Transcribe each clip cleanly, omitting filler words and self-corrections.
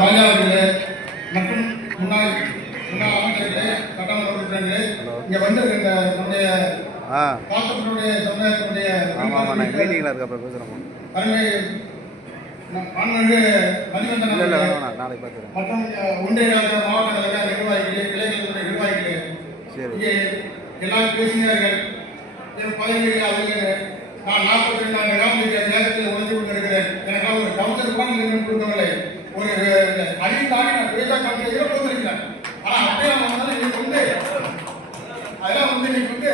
ராஜாவர்களே மற்றும் முன்னாள் அமைச்சர்களே, சட்டமன்ற உறுப்பினர்களே, இங்க வந்து நம்முடைய காத்தனுடைய சமுதாயத்தினுடைய மற்றும் ஒன்றிய மாவட்ட கழக நிர்வாகிகளே, இளைஞர்களுடைய நிர்வாகிகளே, இங்கே எல்லாரும் பேசினார்கள். பதவியில் அவர்கள் நான் 42 நேரத்தில் உழைத்து கொண்டிருக்கிறேன். எனக்காக ஒரு கவுன்சிலர் கூட கொடுக்கவில்லை. ஒரு அடித்தாடி நான் பேச கவுன்சிலர் கொடுத்திருக்கிறேன். ஆனா அப்படியே வந்து நீங்க வந்து அதெல்லாம் வந்து நீங்க வந்து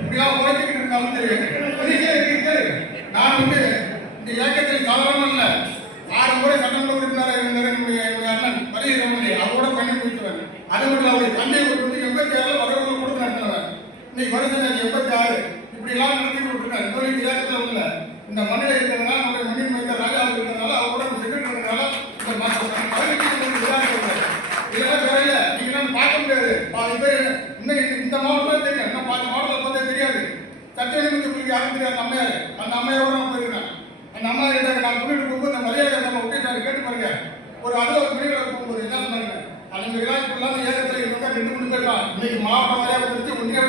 இப்படிலாம் உழைச்சிக்கிட்டு இருக்காங்க. நான் வந்து இந்த இயக்கத்தில் சாதாரணம் இல்லை. 6 முறை சட்டமன்ற உறுப்பினராக இருந்தார் என்னுடைய அண்ணன் பரிசீலனை அவரோட பயணித்துவன். அது மட்டும் அவருடைய தந்தையை வந்து 86 வரவுகள் கொடுத்து நடத்தினவர். இன்னைக்கு வருஷம் 86 இப்படி எல்லாம் நடத்தி கொடுத்துருக்காரு. இந்த இயக்கத்தில் உள்ள இந்த மண்ணில் இருக்கிறதுனால நம்முடைய மண்ணின் மைந்த ராஜா இருக்கிறதுனால அவரோட செக்ரட்டரினால இதெல்லாம் தெரியல. நீங்க பார்க்க முடியாது. பாதி பேர் இன்னைக்கு இந்த மாவட்டம் தெரியும், இன்னும் 5 மாவட்டத்தில் பார்த்தா தெரியாது. சட்டமன்றத்துக்கு யாரும் தெரியாது. அம்மையார் அந்த அம்மையாரோட நான் போயிருக்கேன். அந்த அம்மையார் நான் கூட்டிட்டு போகும்போது அந்த மரியாதை நம்ம விட்டு கேட்டு பாருங்க. ஒரு அலுவலக மணிகளை போகும்போது என்ன சொன்னாங்க, அந்த விழாக்குள்ளாத ஏகத்தில் இருந்தால் 2 மணி பேர் இன்னைக்கு மாவட்ட மரியாதை ஒன்றிய